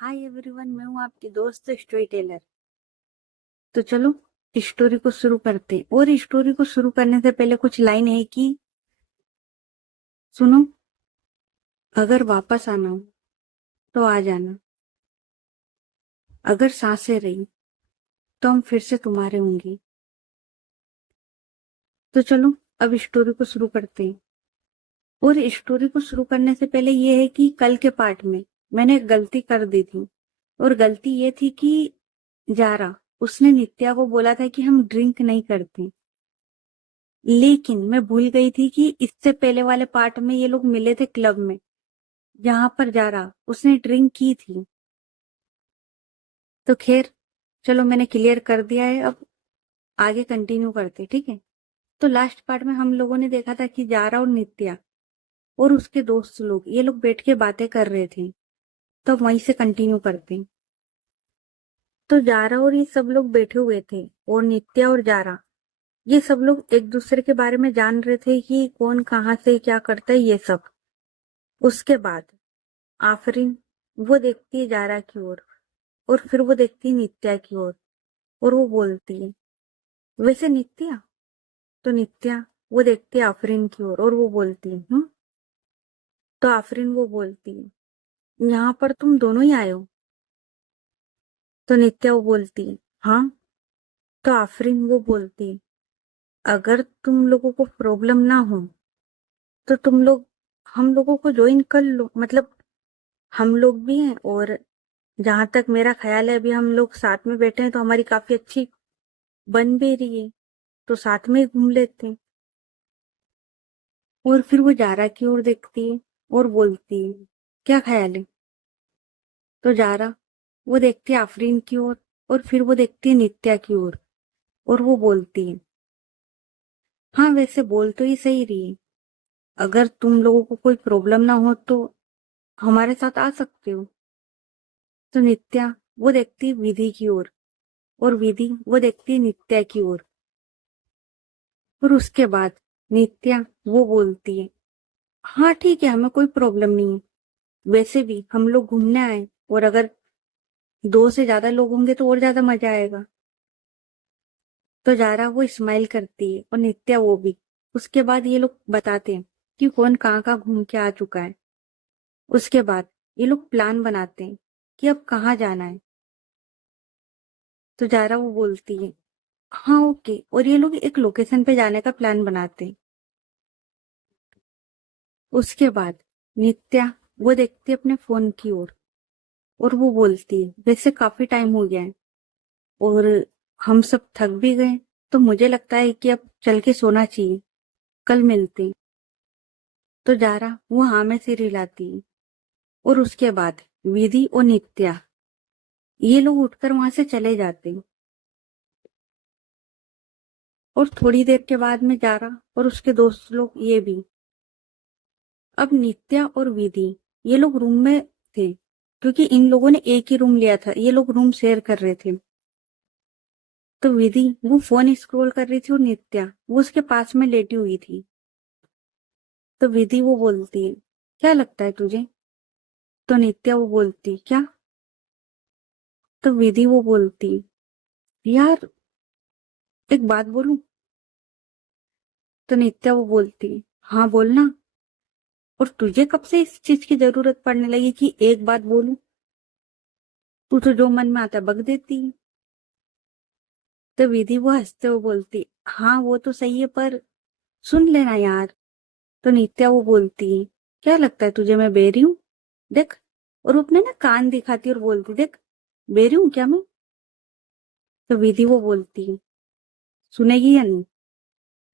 Hi everyone, मैं हूँ आपकी दोस्त स्टोरी टेलर। तो चलो स्टोरी को शुरू करते हैं। और स्टोरी को शुरू करने से पहले कुछ लाइन है कि सुनो, अगर वापस आना हो तो आ जाना, अगर सांसें रही तो हम फिर से तुम्हारे होंगे। तो चलो अब स्टोरी को शुरू करते हैं। और स्टोरी को शुरू करने से पहले ये है कि कल के पार्ट में मैंने एक गलती कर दी थी। और गलती ये थी कि जारा, उसने नित्या को बोला था कि हम ड्रिंक नहीं करते, लेकिन मैं भूल गई थी कि इससे पहले वाले पार्ट में ये लोग मिले थे क्लब में, जहां पर जारा उसने ड्रिंक की थी। तो खैर, चलो मैंने क्लियर कर दिया है। अब आगे कंटिन्यू करते, ठीक है। तो लास्ट पार्ट में हम लोगों ने देखा था कि जारा और नित्या और उसके दोस्त लोग, ये लोग बैठ के बातें कर रहे थे। तो अब वहीं से कंटिन्यू करते हैं। तो जारा और ये सब लोग बैठे हुए थे, और नित्या और जारा ये सब लोग एक दूसरे के बारे में जान रहे थे कि कौन कहाँ से क्या करता है, ये सब। उसके बाद आफरीन, वो देखती है जारा की ओर, और फिर वो देखती है नित्या की ओर, और वो बोलती है, वैसे नित्या। तो नित्या वो देखती है आफरीन की ओर, और वो बोलती है, हम्म। तो आफरीन वो बोलती है, यहाँ पर तुम दोनों ही आए हो। तो नित्या वो बोलती है, हाँ। तो आफरीन वो बोलती है, अगर तुम लोगों को प्रॉब्लम ना हो तो तुम लोग हम लोगों को ज्वाइन कर लो, मतलब हम लोग भी हैं, और जहां तक मेरा ख्याल है अभी हम लोग साथ में बैठे हैं तो हमारी काफी अच्छी बन भी रही है, तो साथ में ही घूम लेते हैं। और फिर वो जारा की ओर देखती है और बोलती है, क्या ख्याल है। तो जारा वो देखती है आफरीन की ओर, और फिर वो देखती है नित्या की ओर, और वो बोलती है, हाँ वैसे बोल तो ही सही रही है, अगर तुम लोगों को कोई प्रॉब्लम ना हो तो हमारे साथ आ सकते हो। तो नित्या वो देखती है विधि की ओर, और विधि वो देखती है नित्या की ओर, और उसके बाद नित्या वो बोलती है, हाँ ठीक है, हमें कोई प्रॉब्लम नहीं है, वैसे भी हम लोग घूमने आए, और अगर दो से ज्यादा लोग होंगे तो और ज्यादा मजा आएगा। तो जारा वो स्माइल करती है, और नित्या वो भी। उसके बाद ये लोग बताते हैं कि कौन कहाँ कहाँ घूम के आ चुका है। उसके बाद ये लोग प्लान बनाते हैं कि अब कहाँ जाना है। तो जारा वो बोलती है, हाँ ओके, और ये लोग एक लोकेशन पे जाने का प्लान बनाते हैं। उसके बाद नित्या वो देखती है अपने फोन की ओर, और वो बोलती है, वैसे काफी टाइम हो गया है और हम सब थक भी गए, तो मुझे लगता है कि अब चल के सोना चाहिए, कल मिलते हैं। तो जारा वो हाँ में सिर हिलाती है, और उसके बाद विधि और नित्या ये लोग उठकर वहां से चले जाते हैं। और थोड़ी देर के बाद में जारा और उसके दोस्त लोग ये भी। अब नित्या और विधि ये लोग रूम में थे, क्योंकि इन लोगों ने एक ही रूम लिया था, ये लोग रूम शेयर कर रहे थे। तो विधि वो फोन स्क्रॉल कर रही थी, और नित्या वो उसके पास में लेटी हुई थी। तो विधि वो बोलती है, क्या लगता है तुझे। तो नित्या वो बोलती, क्या। तो विधि वो बोलती, यार एक बात बोलूं। तो नित्या वो बोलती, हाँ बोलना। और तुझे कब से इस चीज की जरूरत पड़ने लगी कि एक बात बोलूं। तू तो जो मन में आता है बक देती है। तो विधि वो हंसते हुए बोलती, हाँ वो तो सही है, पर सुन लेना यार। तो नित्या वो बोलती है, क्या लगता है तुझे मैं बेरी हूं, देख। और वो अपने ना कान दिखाती और बोलती, देख बेरी हूं क्या मैं। तो विधि वो बोलती है, सुनेगी या नहीं।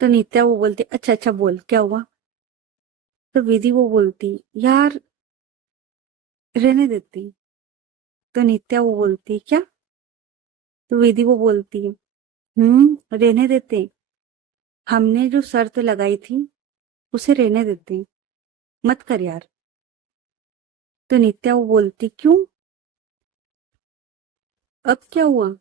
तो नित्या वो बोलती, अच्छा अच्छा बोल क्या हुआ। तो विधि वो बोलती, यार रहने देती। तो नित्या वो बोलती, क्या। तो विधि वो बोलती है, रहने देते, हमने जो शर्त लगाई थी उसे रहने देते, मत कर यार। तो नित्या वो बोलती, क्यों, अब क्या हुआ।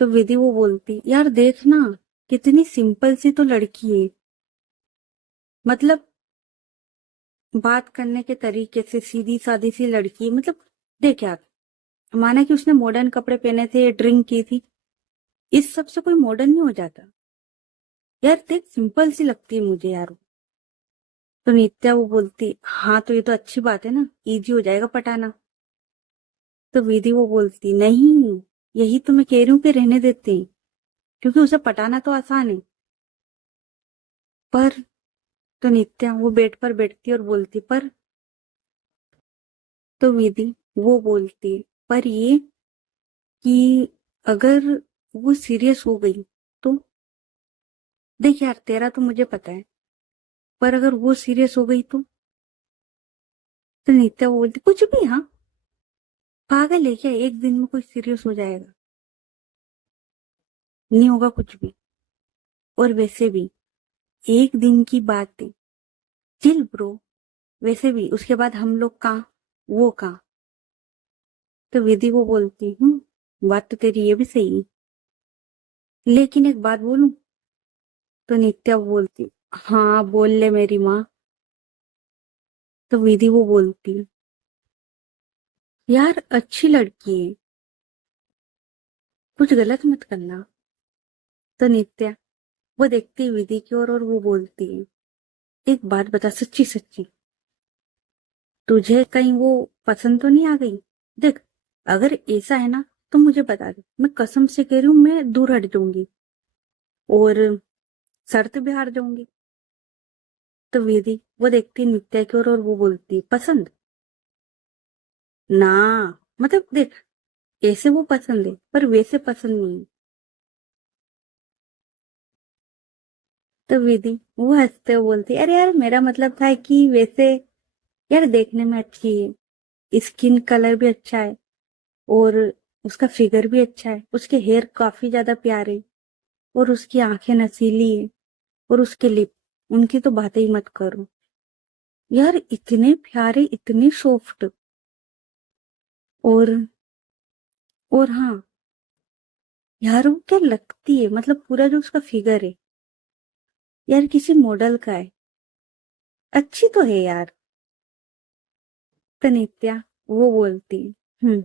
तो विधि वो बोलती, यार देख ना, कितनी सिंपल सी तो लड़की है, मतलब बात करने के तरीके से सीधी सादी सी लड़की, मतलब देख यार, माना कि उसने मॉडर्न कपड़े पहने थे, ड्रिंक की थी, इस सब से कोई मॉडर्न नहीं हो जाता यार। देख सिंपल सी लगती है मुझे यार वो। तो नित्या वो बोलती, हाँ तो ये तो अच्छी बात है ना, इजी हो जाएगा पटाना। तो विधि वो बोलती, नहीं, यही तो मैं कह रही हूँ कि रहने देते हैं, क्योंकि उसे पटाना तो आसान है। पर तो नित्या वो बेड पर बैठती और बोलती, पर तो विधि वो बोलती, पर ये कि अगर वो सीरियस हो गई तो, देख यार तेरा तो मुझे पता है, पर अगर वो सीरियस हो गई तो नित्या वो बोलती, कुछ भी, हाँ पागल है क्या, एक दिन में कोई सीरियस हो जाएगा, नहीं होगा कुछ भी। और वैसे भी एक दिन की बात है, चिल ब्रो। वैसे भी उसके बाद हम लोग कहाँ, वो कहाँ। तो विधि वो बोलती, बात तो तेरी ये भी सही है, लेकिन एक बात बोलूं। तो नित्या बोलती, हाँ बोल ले मेरी माँ। तो विधि वो बोलती, यार अच्छी लड़की है, कुछ गलत मत करना। तो नित्या वो देखती है विधि की ओर और वो बोलती है, एक बात बता, सच्ची सच्ची, तुझे कहीं वो पसंद तो नहीं आ गई? देख, अगर ऐसा है ना तो मुझे बता दे, मैं कसम से कह रही हूँ, मैं दूर हट जाऊंगी और शर्त भी हार जाऊंगी। तो विधि वो देखती है नित्या की ओर और वो बोलती, पसंद ना, मतलब देख, ऐसे वो पसंद है पर वैसे पसंद नहीं है। तो विधि वो हंसते हुए बोलती, अरे यार मेरा मतलब था कि वैसे, यार देखने में अच्छी है, स्किन कलर भी अच्छा है, और उसका फिगर भी अच्छा है, उसके हेयर काफी ज्यादा प्यारे, और उसकी आंखें नसीली है, और उसके लिप, उनकी तो बातें ही मत करो यार, इतने प्यारे, इतने सॉफ्ट। और और हाँ यार, वो क्या लगती है, मतलब पूरा जो उसका फिगर है यार, किसी मॉडल का है, अच्छी तो है यार। तो नित्या वो बोलती, हम्म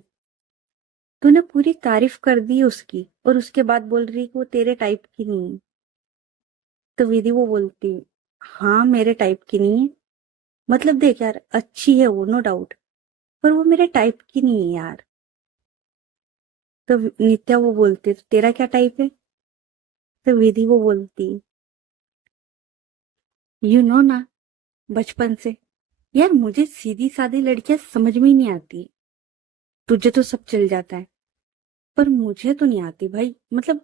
तूने पूरी तारीफ कर दी उसकी, और उसके बाद बोल रही कि वो तेरे टाइप की नहीं है। तो विधि वो बोलती, हाँ मेरे टाइप की नहीं है, मतलब देख यार, अच्छी है वो नो डाउट, पर वो मेरे टाइप की नहीं है यार। तो नित्या वो बोलती, तो तेरा क्या टाइप है? तो विधि वो बोलती, यू नो ना, बचपन से यार मुझे सीधी सादी लड़कियां समझ में ही नहीं आती। तुझे तो सब चल जाता है, पर मुझे तो नहीं आती भाई, मतलब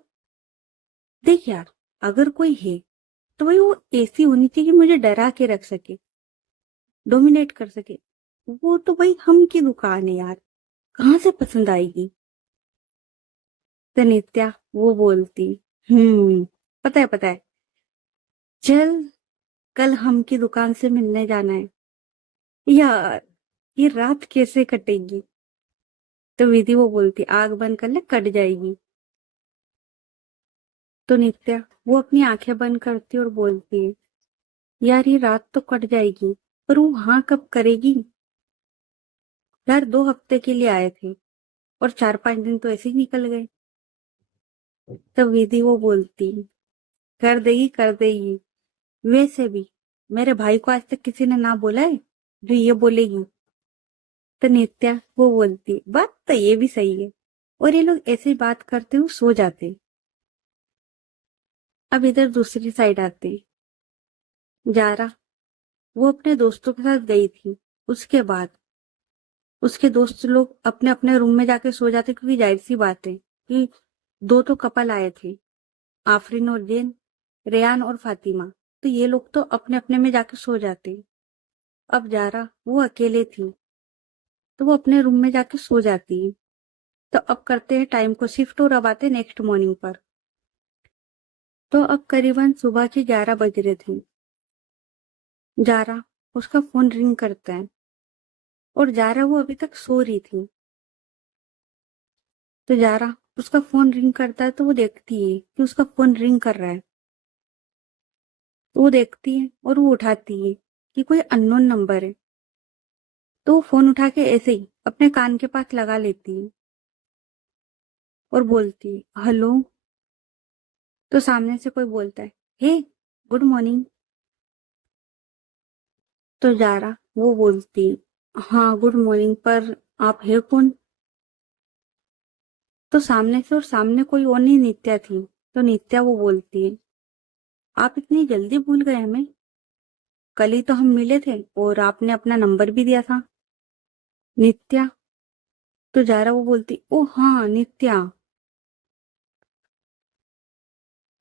देख यार, अगर कोई है तो भाई वो ऐसी होनी चाहिए कि मुझे डरा के रख सके, डोमिनेट कर सके। वो तो भाई हम की दुकान है यार, कहाँ से पसंद आएगी? तो नित्या वो बोलती, पता है पता है, चल कल हम की दुकान से मिलने जाना है। यार ये रात कैसे कटेगी? तो विधि वो बोलती, आग बंद कर ले, कट जाएगी। तो नित्या वो अपनी आंखें बंद करती और बोलती है, यार ये रात तो कट जाएगी, पर वो हाँ कब करेगी? यार 2 हफ्ते के लिए आए थे और 4-5 दिन तो ऐसे ही निकल गए। तो विधि वो बोलती, कर देगी कर देगी, वैसे भी मेरे भाई को आज तक किसी ने ना बोला है जो ये बोलेगी। तो नित्या वो बोलती, बात तो ये भी सही है, और ये लोग ऐसे ही बात करते हुए सो जाते। अब इधर दूसरी साइड आते, जारा वो अपने दोस्तों के साथ गई थी। उसके बाद उसके दोस्त लोग अपने अपने रूम में जाके सो जाते, क्योंकि जाहिर सी बात है कि दो तो कपल आए थे, आफरीन और जैन, रेयान और फातिमा, तो ये लोग तो अपने अपने में जाके सो जाते। अब जारा वो अकेले थी, तो वो अपने रूम में जाके सो जाती है। तो अब करते हैं टाइम को शिफ्ट और अब आते नेक्स्ट मॉर्निंग पर। तो अब करीबन सुबह के 11 बज रहे थे। जारा उसका फोन रिंग करता है, और जारा वो अभी तक सो रही थी। तो जारा उसका फोन रिंग करता है, तो वो देखती है कि उसका फोन रिंग कर रहा है। तो वो देखती है और वो उठाती है कि कोई अननोन नंबर है, तो वो फोन उठा के ऐसे ही अपने कान के पास लगा लेती है और बोलती है हेलो। तो सामने से कोई बोलता है हे गुड मॉर्निंग। तो जारा वो बोलती है हाँ गुड मॉर्निंग, पर आप है कौन? तो सामने से, और सामने कोई और नहीं, नित्या थी। तो नित्या वो बोलती है आप इतनी जल्दी भूल गए हमें? कल ही तो हम मिले थे और आपने अपना नंबर भी दिया था। नित्या। तो जारा वो बोलती ओ हाँ नित्या।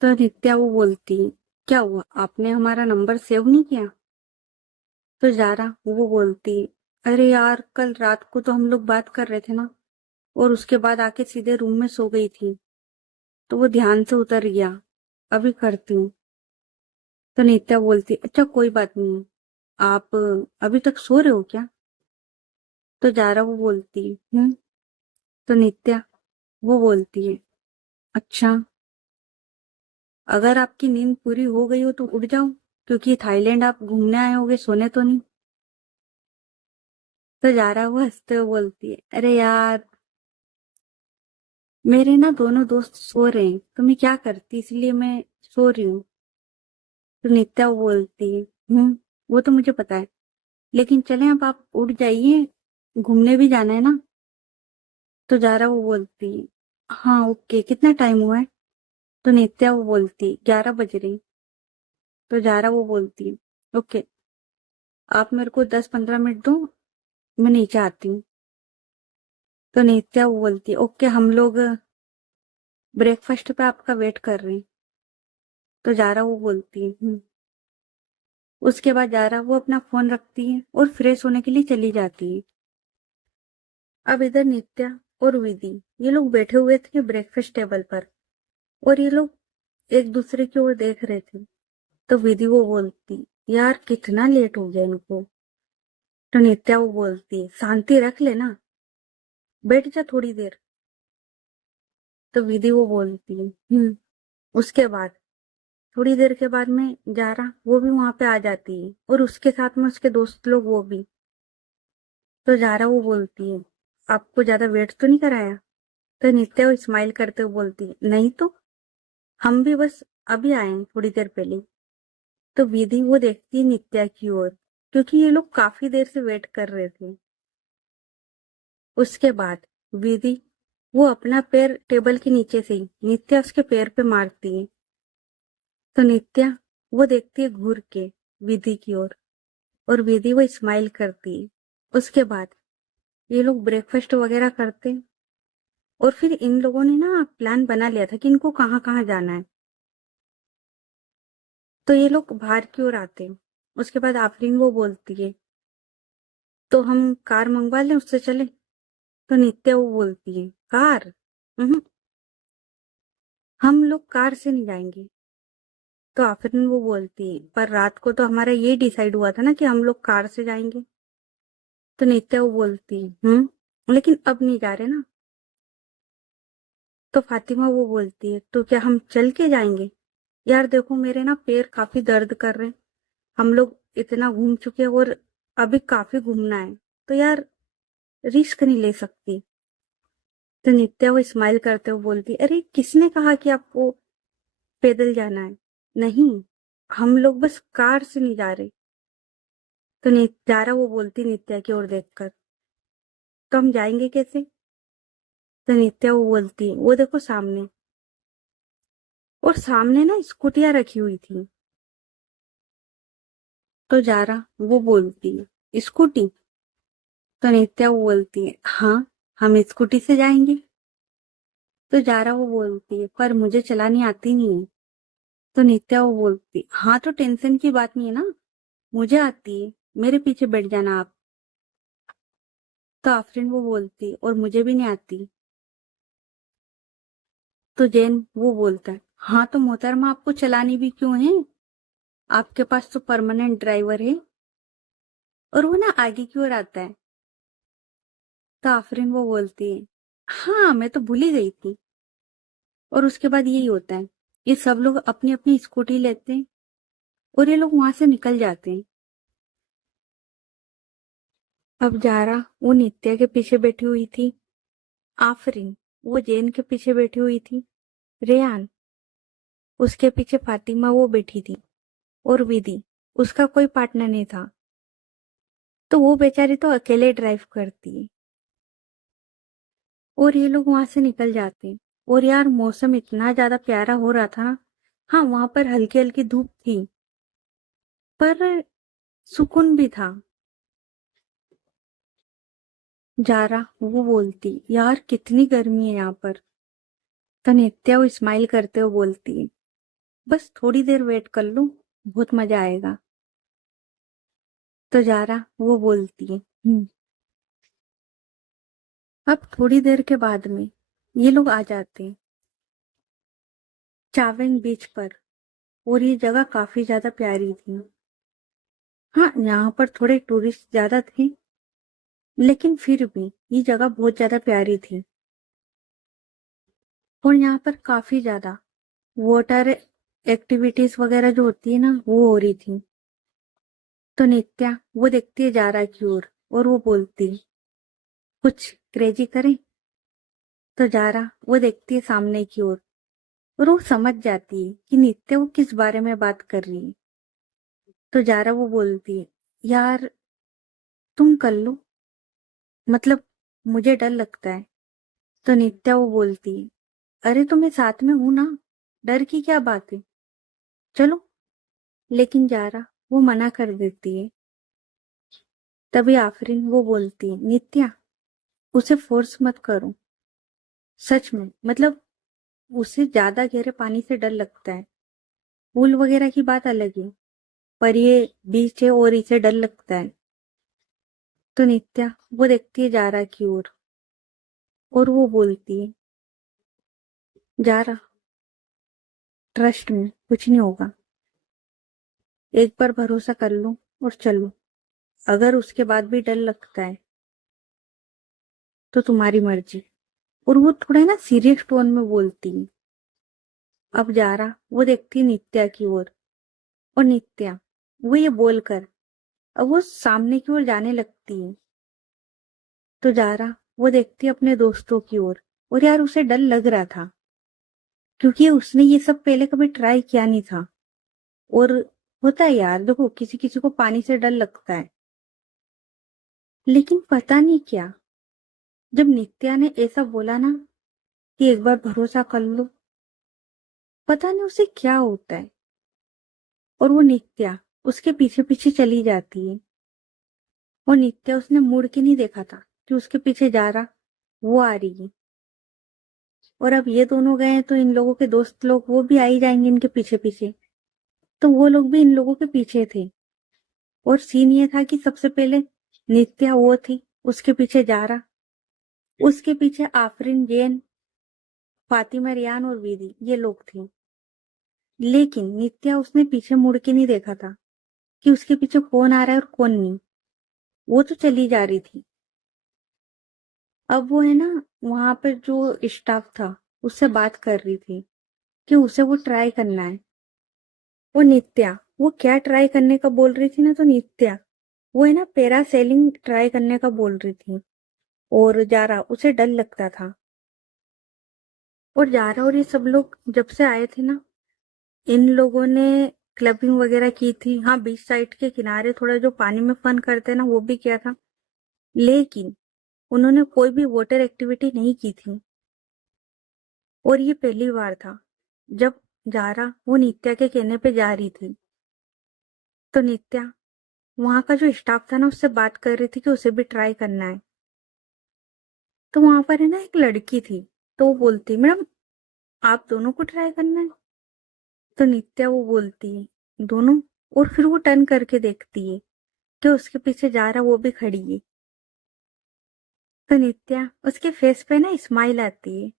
तो नित्या वो बोलती क्या हुआ, आपने हमारा नंबर सेव नहीं किया? तो जारा वो बोलती अरे यार कल रात को तो हम लोग बात कर रहे थे ना, और उसके बाद आके सीधे रूम में सो गई थी, तो वो ध्यान से उतर गया। अभी करती हूँ। तो नित्या बोलती अच्छा कोई बात नहीं, आप अभी तक सो रहे हो क्या? तो जारा वो बोलती तो नित्या वो बोलती है अच्छा, अगर आपकी नींद पूरी हो गई हो तो उठ जाओ, क्योंकि थाईलैंड आप घूमने आए होगे, सोने तो नहीं। तो जारा वो हंसते हुए बोलती है अरे यार मेरे ना दोनों दोस्त सो रहे हैं, तो मैं क्या करती, इसलिए मैं सो रही हूँ। तो नित्या वो बोलती है वो तो मुझे पता है, लेकिन चलें अब आप उठ जाइए, घूमने भी जाना है ना। तो जारा वो बोलती है हाँ ओके, कितना टाइम हुआ है? तो नित्या वो बोलती 11 बज रही। तो जारा वो बोलती है ओके, आप मेरे को 10-15 मिनट दो, मैं नीचे आती हूँ। तो नित्या वो बोलती है ओके, हम लोग ब्रेकफास्ट पे आपका वेट कर रहे हैं। तो जारा वो बोलती है उसके बाद जारा वो अपना फोन रखती है और फ्रेश होने के लिए चली जाती है। अब इधर नित्या और विधि ये लोग बैठे हुए थे ब्रेकफास्ट टेबल पर, और ये लोग एक दूसरे की ओर देख रहे थे। तो विधि वो बोलती यार कितना लेट हो गया इनको। तो नित्या वो बोलती शांति रख लेना, बैठ जा थोड़ी देर। तो विधि वो बोलती उसके बाद थोड़ी देर के बाद में जारा वो भी वहां पे आ जाती है, और उसके साथ में उसके दोस्त लोग वो भी। तो जारा वो बोलती है आपको ज्यादा वेट तो नहीं कराया? तो नित्या वो स्माइल करते हुए बोलती है नहीं तो, हम भी बस अभी आए हैं थोड़ी देर पहले। तो विधि वो देखती है नित्या की ओर, क्योंकि ये लोग काफी देर से वेट कर रहे थे। उसके बाद विधि वो अपना पैर टेबल के नीचे से ही नित्या उसके पैर पे मारती है। तो नित्या वो देखती है घूर के विधि की ओर, और विधि वो स्माइल करती है। उसके बाद ये लोग ब्रेकफास्ट वगैरह करते हैं, और फिर इन लोगों ने ना प्लान बना लिया था कि इनको कहाँ कहाँ जाना है। तो ये लोग बाहर की ओर आते हैं। उसके बाद आफरीन वो बोलती है तो हम कार मंगवा लें, उससे चले? तो नित्या वो बोलती है कार? हम लोग कार से नहीं जाएंगे। तो आफरीन वो बोलती है पर रात को तो हमारा ये डिसाइड हुआ था ना कि हम लोग कार से जाएंगे। तो नित्या वो बोलती है लेकिन अब नहीं जा रहे ना। तो फातिमा वो बोलती है तो क्या हम चल के जाएंगे? यार देखो मेरे ना पैर काफी दर्द कर रहे हैं, हम लोग इतना घूम चुके हैं और अभी काफी घूमना है, तो यार रिस्क नहीं ले सकती। तो नित्या वो स्माइल करते हुए बोलती अरे किसने कहा कि आपको पैदल जाना है? नहीं, हम लोग बस कार से नहीं जा रहे। तो जारा वो बोलती नित्या की ओर देखकर तो हम जाएंगे कैसे? तो नित्या वो बोलती वो देखो सामने, और सामने ना स्कूटियां रखी हुई थी। तो जारा वो बोलती स्कूटी? तो नित्या वो बोलती है हाँ, हम स्कूटी से जाएंगे। तो जारा वो बोलती है पर मुझे चलानी आती नहीं है। तो नित्या वो बोलती हाँ तो टेंशन की बात नहीं है ना, मुझे आती है, मेरे पीछे बैठ जाना आप। तो आफरीन वो बोलती और मुझे भी नहीं आती। तो जैन वो बोलता है हाँ तो मोहतरमा आपको चलानी भी क्यों है, आपके पास तो परमानेंट ड्राइवर है। और वो ना आगे की ओर आता है। तो आफरीन वो बोलती है हाँ मैं तो भूल ही गई थी। और उसके बाद यही होता है, ये सब लोग अपनी अपनी स्कूटी लेते हैं और ये लोग वहां से निकल जाते हैं। अब जारा वो नित्या के पीछे बैठी हुई थी, आफरीन वो जैन के पीछे बैठी हुई थी, रेयान उसके पीछे फातिमा वो बैठी थी, और विधि उसका कोई पार्टनर नहीं था, तो वो बेचारी तो अकेले ड्राइव करती। और ये लोग वहां से निकल जाते। और यार मौसम इतना ज्यादा प्यारा हो रहा था ना। हाँ, वहां पर हल्की हल्की धूप थी, पर सुकून भी था। जारा वो बोलती, यार कितनी गर्मी है यहाँ पर। तो नित्या वो स्माइल करते हुए बोलती है, बस थोड़ी देर वेट कर लो, बहुत मजा आएगा। तो जारा वो बोलती है, अब थोड़ी देर के बाद में ये लोग आ जाते हैं चावेंग बीच पर। और ये जगह काफी ज्यादा प्यारी थी। हाँ, यहाँ पर थोड़े टूरिस्ट ज्यादा थे, लेकिन फिर भी ये जगह बहुत ज्यादा प्यारी थी। और यहाँ पर काफी ज्यादा वाटर एक्टिविटीज वगैरह जो होती है ना, वो हो रही थी। तो नित्या वो देखती है जारा की ओर, और वो बोलती, कुछ क्रेजी करें। तो जारा वो देखती है सामने की ओर, और वो समझ जाती है कि नित्या वो किस बारे में बात कर रही है। तो जारा वो बोलती है, यार तुम कर लो, मतलब मुझे डर लगता है। तो नित्या वो बोलती है, अरे तो मैं साथ में हूं ना, डर की क्या बात है, चलो। लेकिन जारा वो मना कर देती है। तभी आफरीन वो बोलती है, नित्या उसे फोर्स मत करो, सच में, मतलब उसे ज्यादा गहरे पानी से डर लगता है। पूल वगैरह की बात अलग है, पर ये बीच है और इसे डर लगता है। तो नित्या वो देखती है जारा की ओर, और वो बोलती है, जारा ट्रस्ट में कुछ नहीं होगा, एक बार भरोसा कर लो और चलो। अगर उसके बाद भी डर लगता है तो तुम्हारी मर्जी। और वो थोड़ा ना सीरियस टोन में बोलती है। अब जारा वो देखती है नित्या की ओर, और नित्या वो ये बोलकर अब वो सामने की ओर जाने लगती है। तो जारा वो देखती है अपने दोस्तों की ओर, और यार उसे डर लग रहा था, क्योंकि उसने ये सब पहले कभी ट्राई किया नहीं था। और होता है यार, देखो किसी किसी को पानी से डर लगता है, लेकिन पता नहीं क्या, जब नित्या ने ऐसा बोला ना कि एक बार भरोसा कर लो, पता नहीं उसे क्या होता है। और वो नित्या उसके पीछे पीछे चली जाती है। और नित्या उसने मुड़ के नहीं देखा था कि उसके पीछे जा रहा वो आ रही है। और अब ये दोनों गए हैं तो इन लोगों के दोस्त लोग वो भी आ ही जाएंगे इनके पीछे पीछे। तो वो लोग भी इन लोगों के पीछे थे। और सीन ये था कि सबसे पहले नित्या वो थी, उसके पीछे जा रहा, उसके पीछे आफरीन, जैन, फातिमा, रियान और विधि ये लोग थे। लेकिन नित्या उसने पीछे मुड़ के नहीं देखा था कि उसके पीछे कौन आ रहा है और कौन नहीं। वो तो चली जा रही थी। अब वो है ना, वहां पर जो स्टाफ था उससे बात कर रही थी कि उसे वो ट्राई करना है। वो नित्या वो क्या ट्राई करने का बोल रही थी ना, तो नित्या वो है ना पैरासेलिंग ट्राई करने का बोल रही थी। और जारा उसे डर लगता था। और जारा और ये सब लोग जब से आए थे ना, इन लोगों ने क्लबिंग वगैरह की थी। हाँ, बीच साइड के किनारे थोड़ा जो पानी में फन करते हैं ना, वो भी किया था। लेकिन उन्होंने कोई भी वाटर एक्टिविटी नहीं की थी। और ये पहली बार था जब जारा वो नित्या के कहने पे जा रही थी। तो नित्या वहां का जो स्टाफ था ना, उससे बात कर रही थी कि उसे भी ट्राई करना है। तो वहां पर है ना एक लड़की थी, तो वो बोलती, मैडम आप दोनों को ट्राई करना है। तो नित्या वो बोलती है, दोनों। और फिर वो टर्न करके देखती है कि उसके पीछे जा रहा वो भी खड़ी है। तो नित्या उसके फेस पे ना स्माइल आती है,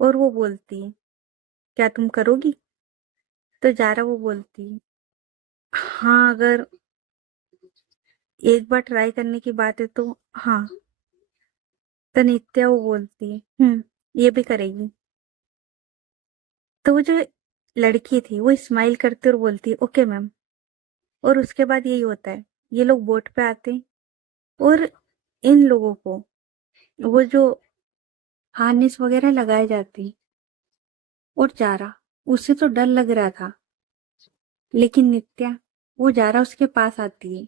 और वो बोलती है, क्या तुम करोगी। तो जारा वो बोलती है, हाँ अगर एक बार ट्राई करने की बात है तो हाँ। तो नित्या वो बोलती है, ये भी करेगी। तो वो जो लड़की थी वो स्माइल करती और बोलती है, ओके मैम। और उसके बाद यही होता है, ये लोग बोट पे आते हैं, और इन लोगों को वो जो हार्नेस वगैरह लगाए जाते, और जारा, उसे तो डर लग रहा था, लेकिन नित्या, वो जारा उसके पास आती है।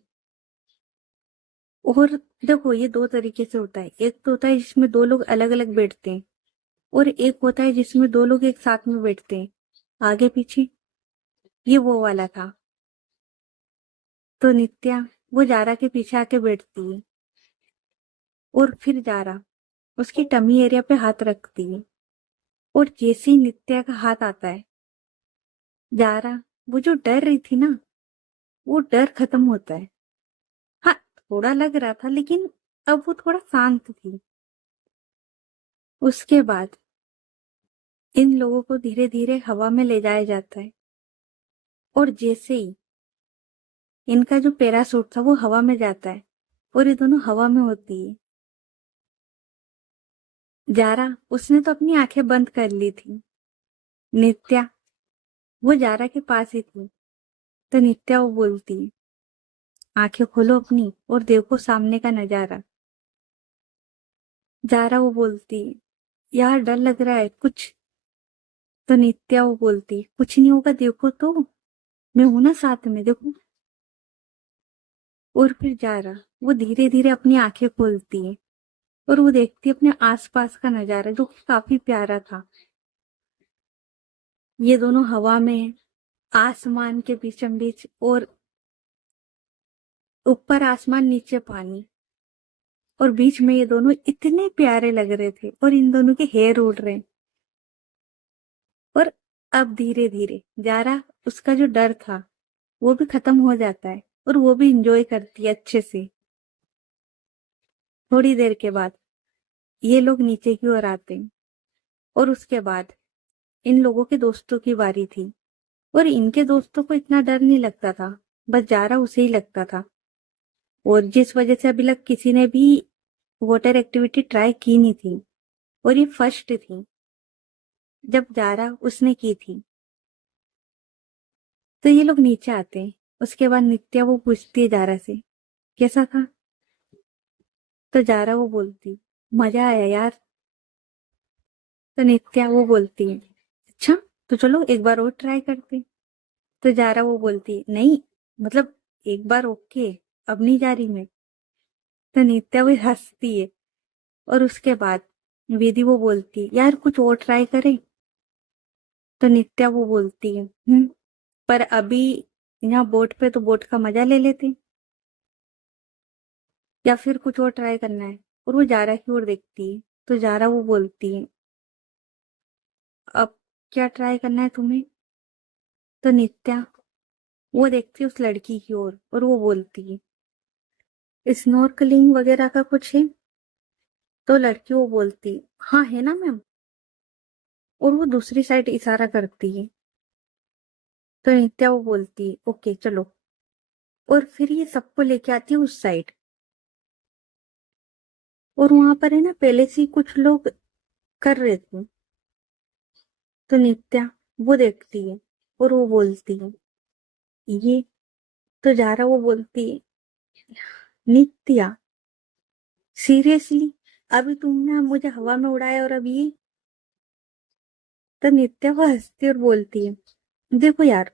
और देखो, ये दो तरीके से होता है। एक तो होता है जिसमें दो लोग अलग अलग बैठते हैं, और एक होता है जिसमें दो लोग एक साथ में बैठते हैं, आगे पीछे। ये वो वाला था। तो नित्या, वो जारा के पीछे आके बैठती है, और फिर जारा उसकी टमी एरिया पे हाथ रखती है, और जैसे ही नित्या का हाथ आता है, जारा, वो जो डर रही थी ना, वो डर खत्म होता है। हाँ, थोड़ा लग रहा था, लेकिन अब वो थोड़ा शांत थी। उसके बाद इन लोगों को धीरे धीरे हवा में ले जाया जाता है, और जैसे ही इनका जो पैरासूट था वो हवा में जाता है, और ये दोनों हवा में होती है। जारा, उसने तो अपनी आंखें बंद कर ली थी। नित्या, वो जारा के पास ही थी। तो नित्या वो बोलती है, आंखें खोलो अपनी और देखो सामने का नजारा। जारा वो बोलती है, यार डर लग रहा है कुछ। तो नित्या वो बोलती है, कुछ नहीं होगा, देखो तो, मैं हूं ना साथ में, देखो। और फिर जारा, वो धीरे धीरे अपनी आंखें खोलती है, और वो देखती है अपने आसपास का नजारा, जो कि काफी प्यारा था। ये दोनों हवा में हैं, आसमान के बीचों बीच, और ऊपर आसमान नीचे पानी, और बीच में ये दोनों इतने प्यारे लग रहे थे, और इन दोनों के हेयर उड़ रहे हैं। और अब धीरे धीरे जारा, उसका जो डर था वो भी खत्म हो जाता है, और वो भी इंजॉय करती है अच्छे से। थोड़ी देर के बाद ये लोग नीचे की ओर आते हैं, और उसके बाद इन लोगों के दोस्तों की बारी थी। और इनके दोस्तों को इतना डर नहीं लगता था, बस जारा उसे ही लगता था। और जिस वजह से अभी तक किसी ने भी वाटर एक्टिविटी ट्राई की नहीं थी, और ये फर्स्ट थी जब जारा उसने की थी। तो ये लोग नीचे आते हैं। उसके बाद नित्या वो पूछती है जारा से, कैसा था? तो जारा वो बोलती, मजा आया यार। तो नित्या वो बोलती है, अच्छा, तो चलो एक बार और ट्राई करते। तो जारा वो बोलती, नहीं, मतलब एक बार ओके, अब नहीं जा रही मैं। तो नित्या वो हंसती है, और उसके बाद विधि वो बोलती, यार कुछ और ट्राई करें। तो नित्या वो बोलती है, पर अभी यहाँ बोट पे, तो बोट का मजा ले लेते, या फिर कुछ और ट्राई करना है। और वो जारा की ओर देखती है। तो जारा वो बोलती है, अब क्या ट्राई करना है तुम्हें? तो नित्या वो देखती है उस लड़की की ओर, और वो बोलती है, स्नॉर्कलिंग वगैरह का कुछ है? तो लड़की वो बोलती, हाँ है ना मैम। और वो दूसरी साइड इशारा करती है। तो नित्या वो बोलती है, ओके चलो। और फिर ये सबको लेके आती है उस साइड। और वहां पर है ना, पहले से ही कुछ लोग कर रहे थे। तो नित्या वो देखती है, और वो बोलती है, ये। तो जारा वो बोलती है, नित्या, सीरियसली, अभी तुमने मुझे हवा में उड़ाया, और अभी ये? तो नित्या वो हंसती और बोलती है, देखो यार,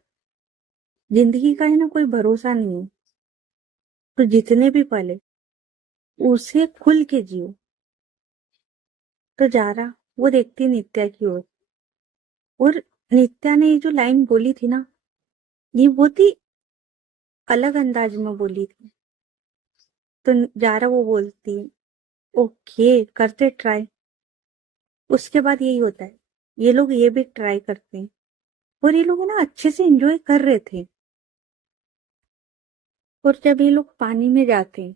जिंदगी का है ना कोई भरोसा नहीं है, तो जितने भी पल है उसे खुल के जियो। तो जारा वो देखती है नित्या की ओर, और नित्या ने ये जो लाइन बोली थी ना, ये बहुत ही अलग अंदाज में बोली थी। तो जारा वो बोलती है, ओके करते ट्राई। उसके बाद यही होता है, ये लोग ये भी ट्राई करते हैं, और ये लोग ना अच्छे से एंजॉय कर रहे थे। और जब ये लोग पानी में जाते हैं,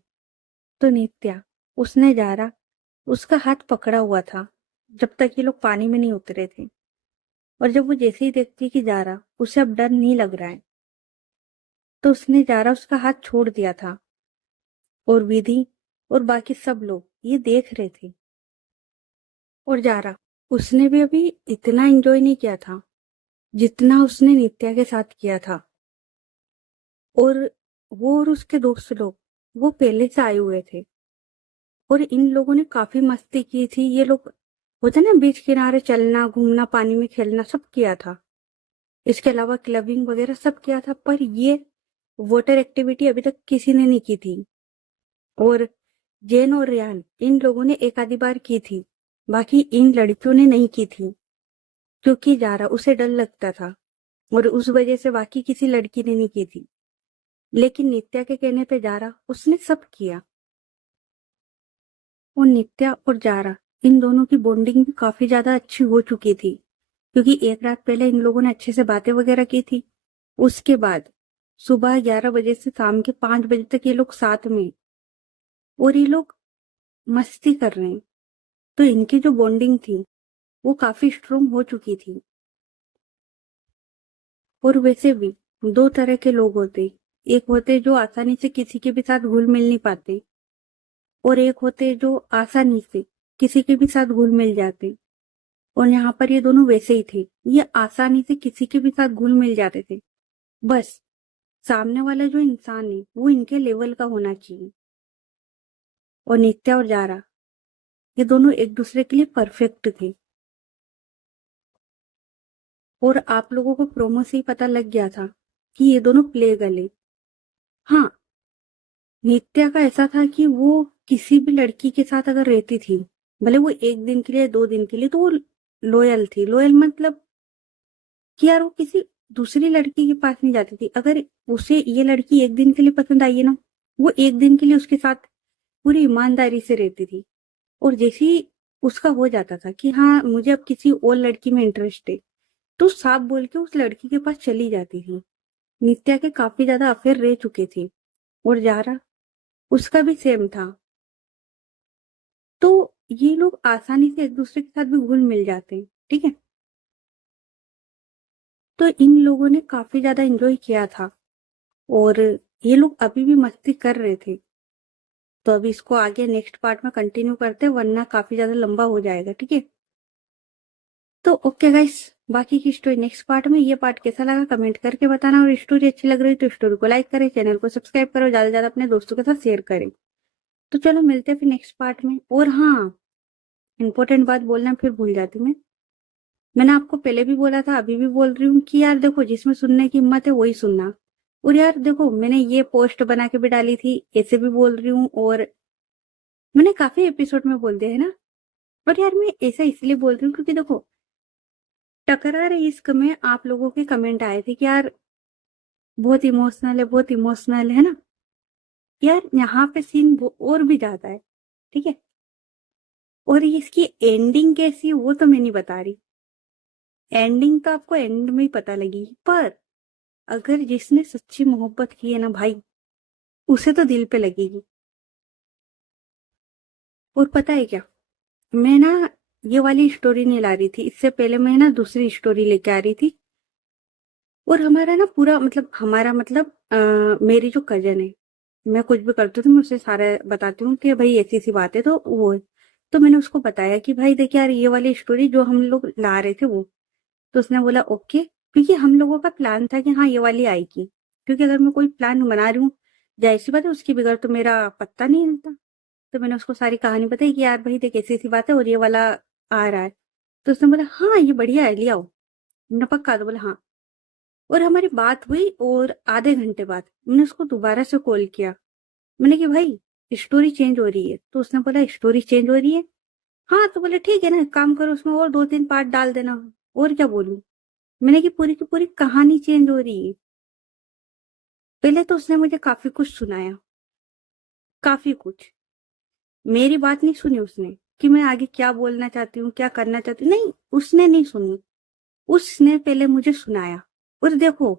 तो नित्या, उसने जारा, उसका हाथ पकड़ा हुआ था जब तक ये लोग पानी में नहीं उतरे थे। और जब वो जैसे ही देखती कि जारा उसे अब डर नहीं लग रहा है, तो उसने जारा उसका हाथ छोड़ दिया था। और विधि और बाकी सब लोग ये देख रहे थे। और जारा, उसने भी अभी इतना एंजॉय नहीं किया था जितना उसने नित्या के साथ किया था। और वो और उसके दोस्त लोग, वो पहले से आए हुए थे और इन लोगों ने काफी मस्ती की थी। ये लोग होते ना बीच किनारे चलना घूमना पानी में खेलना सब किया था। इसके अलावा क्लबिंग वगैरह सब किया था, पर ये वाटर एक्टिविटी अभी तक किसी ने नहीं की थी। और जेन और रियान इन लोगों ने एक आधी बार की थी, बाकी इन लड़कियों ने नहीं की थी, क्योंकि जारा उसे डर लगता था और उस वजह से बाकी किसी लड़की ने नहीं की थी। लेकिन नित्या के कहने पे जारा उसने सब किया। और नित्या और जारा इन दोनों की बॉन्डिंग भी काफी ज्यादा अच्छी हो चुकी थी, क्योंकि एक रात पहले इन लोगों ने अच्छे से बातें वगैरह की थी। उसके बाद सुबह 11 बजे से शाम के 5 बजे तक ये लोग साथ में, और ये लोग मस्ती कर रहे हैं। तो इनकी जो बॉन्डिंग थी वो काफी स्ट्रोंग हो चुकी थी। और वैसे भी दो तरह के लोग होते, एक होते जो आसानी से किसी के भी साथ घुल मिल नहीं पाते, और एक होते जो आसानी से किसी के भी साथ घुल मिल जाते। और यहाँ पर ये दोनों वैसे ही थे, ये आसानी से किसी के भी साथ घुल मिल जाते थे। बस सामने वाला जो इंसान है वो इनके लेवल का होना चाहिए। और नित्या और जारा ये दोनों एक दूसरे के लिए परफेक्ट थे। और आप लोगों को प्रोमो से ही पता लग गया था कि ये दोनों प्ले गले। हाँ, नित्या का ऐसा था कि वो किसी भी लड़की के साथ अगर रहती थी, भले वो एक दिन के लिए 2 दिन के लिए, तो वो लॉयल थी। लॉयल मतलब कि यार वो किसी दूसरी लड़की के पास नहीं जाती थी। अगर उसे ये लड़की एक दिन के लिए पसंद आई है ना, वो एक दिन के लिए उसके साथ पूरी ईमानदारी से रहती थी। और जैसे ही उसका हो जाता था कि हाँ मुझे अब किसी और लड़की में इंटरेस्ट है, तो साफ बोल के उस लड़की के पास चली जाती थी। नित्या के काफी ज्यादा अफेयर रह चुके थे, और जारा उसका भी सेम था। तो ये लोग आसानी से एक दूसरे के साथ भी घुल मिल जाते हैं, ठीक है। तो इन लोगों ने काफी ज्यादा एंजॉय किया था, और ये लोग अभी भी मस्ती कर रहे थे। तो अभी इसको आगे नेक्स्ट पार्ट में कंटिन्यू करते हैं, वरना काफी ज्यादा लंबा हो जाएगा, ठीक है। तो ओके गाइस, बाकी की स्टोरी नेक्स्ट पार्ट में। ये पार्ट कैसा लगा कमेंट करके बताना, और स्टोरी अच्छी लग रही तो स्टोरी को लाइक करें, चैनल को सब्सक्राइब करो, ज्यादा से ज्यादा अपने दोस्तों के साथ शेयर करें। तो चलो मिलते हैं फिर नेक्स्ट पार्ट में। और हाँ, इंपॉर्टेंट बात बोलना फिर भूल जाती मैं। मैंने आपको पहले भी बोला था, अभी भी बोल रही हूँ कि यार देखो, जिसमें सुनने की हिम्मत है वही सुनना। और यार देखो, मैंने ये पोस्ट बना के भी डाली थी, ऐसे भी बोल रही हूँ, और मैंने काफी एपिसोड में बोल दिया है ना। पर यार मैं ऐसा इसलिए बोल रही हूँ क्योंकि देखो, टकरार इश्क में आप लोगों के कमेंट आए थे कि यार बहुत इमोशनल है, बहुत इमोशनल है ना। यार यहाँ पे सीन और भी ज्यादा है, ठीक है। और इसकी एंडिंग कैसी है वो तो मैं नहीं बता रही, एंडिंग तो आपको एंड में ही पता लगेगी। पर अगर जिसने सच्ची मोहब्बत की है ना भाई, उसे तो दिल पे लगेगी। और पता है क्या, मैं ना ये वाली स्टोरी नहीं ला रही थी, इससे पहले मैं ना दूसरी स्टोरी लेके आ रही थी। और हमारा ना पूरा मतलब, हमारा मतलब मेरी जो कजन है, मैं कुछ भी करती हूँ तो मैं उसे सारा बताती हूँ कि भाई ऐसी सी बात है, तो वो है। तो मैंने उसको बताया कि भाई देख यार, ये वाली स्टोरी जो हम लोग ला रहे थे वो। तो उसने बोला ओके, क्योंकि हम लोगों का प्लान था कि हाँ ये वाली आएगी। क्योंकि अगर मैं कोई प्लान बना रही हूँ, जाहिर सी बात है उसकी बगैर तो मेरा पत्ता नहीं हिलता। तो मैंने उसको सारी कहानी बताई कि यार भाई देख ऐसी ऐसी बात है और ये वाला आ रहा है। तो उसने बोला हाँ ये बढ़िया है, ले आओ। मैंने पक्का, तो बोला हाँ। और हमारी बात हुई, और आधे घंटे बाद मैंने उसको दोबारा से कॉल किया। मैंने कि भाई स्टोरी चेंज हो रही है। तो उसने बोला स्टोरी चेंज हो रही है। हाँ, तो बोले ठीक है ना, एक काम करो उसमें और 2-3 पार्ट डाल देना। और क्या बोलूं, मैंने कि पूरी की पूरी कहानी चेंज हो रही है। पहले तो उसने मुझे काफी कुछ सुनाया, काफी कुछ। मेरी बात नहीं सुनी उसने कि मैं आगे क्या बोलना चाहती हूँ, क्या करना चाहती हूँ, नहीं उसने नहीं सुनी। उसने पहले मुझे सुनाया। और देखो,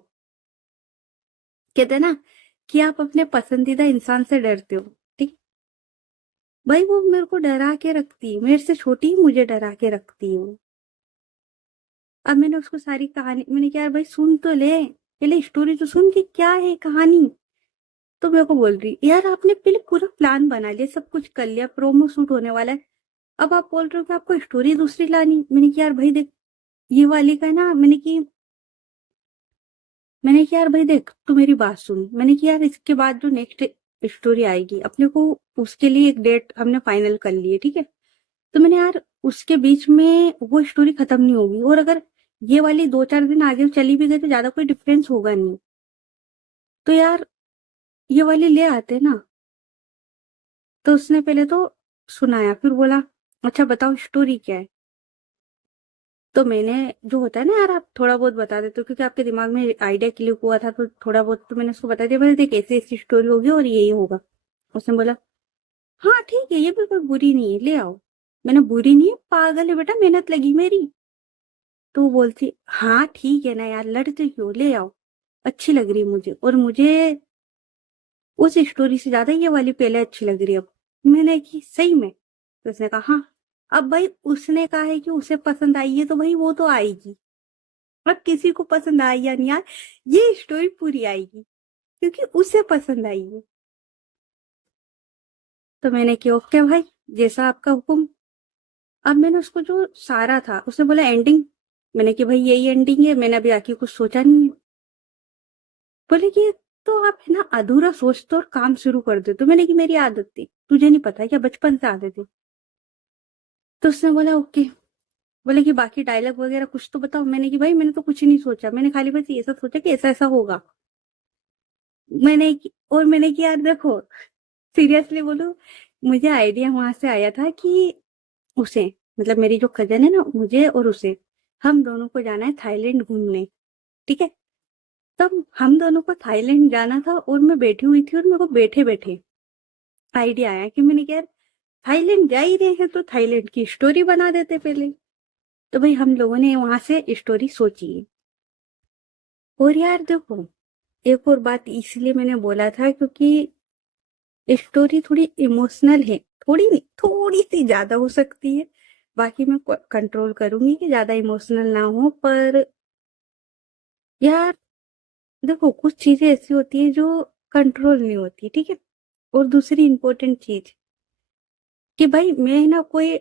कहते हैं ना कि आप अपने पसंदीदा इंसान से डरते हो, ठीक। भाई वो मेरे को डरा के रखती है, मेरे से छोटी ही मुझे डरा के रखती है वो। अब मैंने उसको सारी कहानी, मैंने कहा यार भाई सुन तो ले, पहले स्टोरी तो सुन के क्या है कहानी। तो मेरे को बोल रही यार आपने पहले पूरा प्लान बना लिया, सब कुछ कर लिया, प्रोमो शूट होने वाला है, अब आप बोल रहे हो कि आपको स्टोरी दूसरी लानी। मैंने कहा यार भाई देख, ये वाली का है ना, मैंने कहा यार भाई देख तू मेरी बात सुन। मैंने कहा यार इसके बाद जो नेक्स्ट स्टोरी आएगी अपने को, उसके लिए एक डेट हमने फाइनल कर ली है, ठीक है। तो मैंने यार उसके बीच में वो स्टोरी खत्म नहीं होगी, और अगर ये वाली 2-4 दिन आगे चली भी गई तो ज्यादा कोई डिफरेंस होगा नहीं, तो यार ये वाली ले आते ना। तो उसने पहले तो सुनाया, फिर बोला अच्छा बताओ स्टोरी क्या है। तो मैंने, जो होता है ना यार, आप थोड़ा बहुत बता देते हो क्योंकि आपके दिमाग में आइडिया क्लिक हुआ था, तो थोड़ा बहुत तो मैंने उसको बता दिया, मैंने देख ऐसी ऐसी स्टोरी होगी और यही होगा। उसने बोला हाँ ठीक है, ये भी कोई बुरी नहीं है, ले आओ। मैंने बुरी नहीं है, पागल है बेटा, मेहनत लगी मेरी। तो वो बोलती हाँ ठीक है ना यार, लड़ते क्यों, ले आओ, अच्छी लग रही मुझे, और मुझे उस स्टोरी से ज्यादा ये वाली पहले अच्छी लग रही है अब। मैंने की सही में? तो उसने कहा हाँ। अब भाई उसने कहा है कि उसे पसंद आई है तो भाई वो तो आएगी। अब किसी को पसंद आई या नहीं आए, ये स्टोरी पूरी आएगी क्योंकि उसे पसंद आई है। तो मैंने कि ओके भाई, जैसा आपका हुक्म। अब मैंने उसको जो सारा था, उसने बोला एंडिंग। मैंने कि भाई यही एंडिंग है, मैंने अभी आके कुछ सोचा नहीं है। बोले कि तो आप है ना अधूरा सोचते और काम शुरू कर देते। तो मैंने कि मेरी आदत थी, तुझे नहीं पता है क्या, बचपन से आदत थी। तो उसने बोला ओके। बोले कि बाकी डायलॉग वगैरह कुछ तो बताओ। मैंने कि भाई मैंने तो कुछ नहीं सोचा, मैंने खाली बस ये सब सोचा कि ऐसा ऐसा होगा। और मैंने कि यार देखो, सीरियसली बोलूं, मुझे आइडिया वहां से आया था कि उसे, मतलब मेरी जो कजन है ना, मुझे और उसे, हम दोनों को जाना है थाईलैंड घूमने, ठीक है। तब हम दोनों को थाईलैंड जाना था और मैं बैठी हुई थी और मेरे को बैठे बैठे आइडिया आया कि मैंने कहा यार थाईलैंड जा ही रहे हैं तो थाईलैंड की स्टोरी बना देते पहले। तो भाई हम लोगों ने वहां से स्टोरी सोची है। और यार देखो, एक और बात इसलिए मैंने बोला था क्योंकि स्टोरी थोड़ी इमोशनल है, थोड़ी नहीं, थोड़ी सी ज्यादा हो सकती है। बाकी मैं कंट्रोल करूंगी कि ज्यादा इमोशनल ना हो, पर यार देखो कुछ चीजें ऐसी होती है जो कंट्रोल नहीं होती, ठीक है। और दूसरी इंपॉर्टेंट चीज कि भाई मैं ना कोई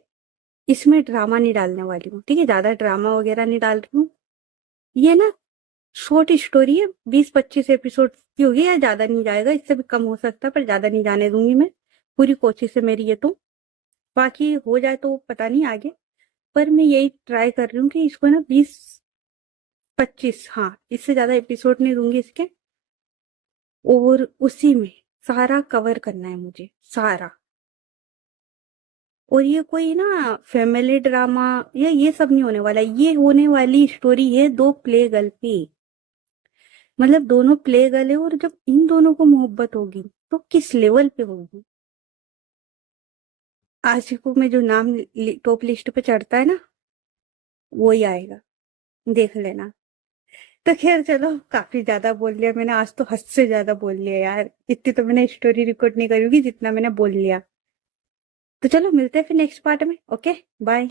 इसमें ड्रामा नहीं डालने वाली हूँ, ठीक है, ज्यादा ड्रामा वगैरह नहीं डाल रही हूँ। ये ना शॉर्ट स्टोरी है, 20-25 एपिसोड की होगी, या ज्यादा नहीं जाएगा, इससे भी कम हो सकता है, पर ज्यादा नहीं जाने दूंगी मैं। पूरी कोशिश है मेरी ये तो। बाकी हो जाए तो पता नहीं आगे, पर मैं यही ट्राई कर रही हूँ कि इसको ना 20-25, हाँ इससे ज्यादा एपिसोड नहीं दूंगी इसके। और उसी में सारा कवर करना है मुझे, सारा। और ये कोई ना फैमिली ड्रामा या ये सब नहीं होने वाला, ये होने वाली स्टोरी है दो प्ले गर्ल की। मतलब दोनों प्ले गर्ल है, और जब इन दोनों को मोहब्बत होगी तो किस लेवल पे होगी। आशिकों में जो नाम टॉप लिस्ट पे चढ़ता है ना, वो ही आएगा, देख लेना। तो खैर चलो, काफी ज्यादा बोल लिया मैंने आज तो, हद से ज्यादा बोल लिया यार, इतनी तो मैंने स्टोरी रिकॉर्ड नहीं करूंगी जितना मैंने बोल लिया। तो चलो मिलते हैं फिर नेक्स्ट पार्ट में, ओके बाय।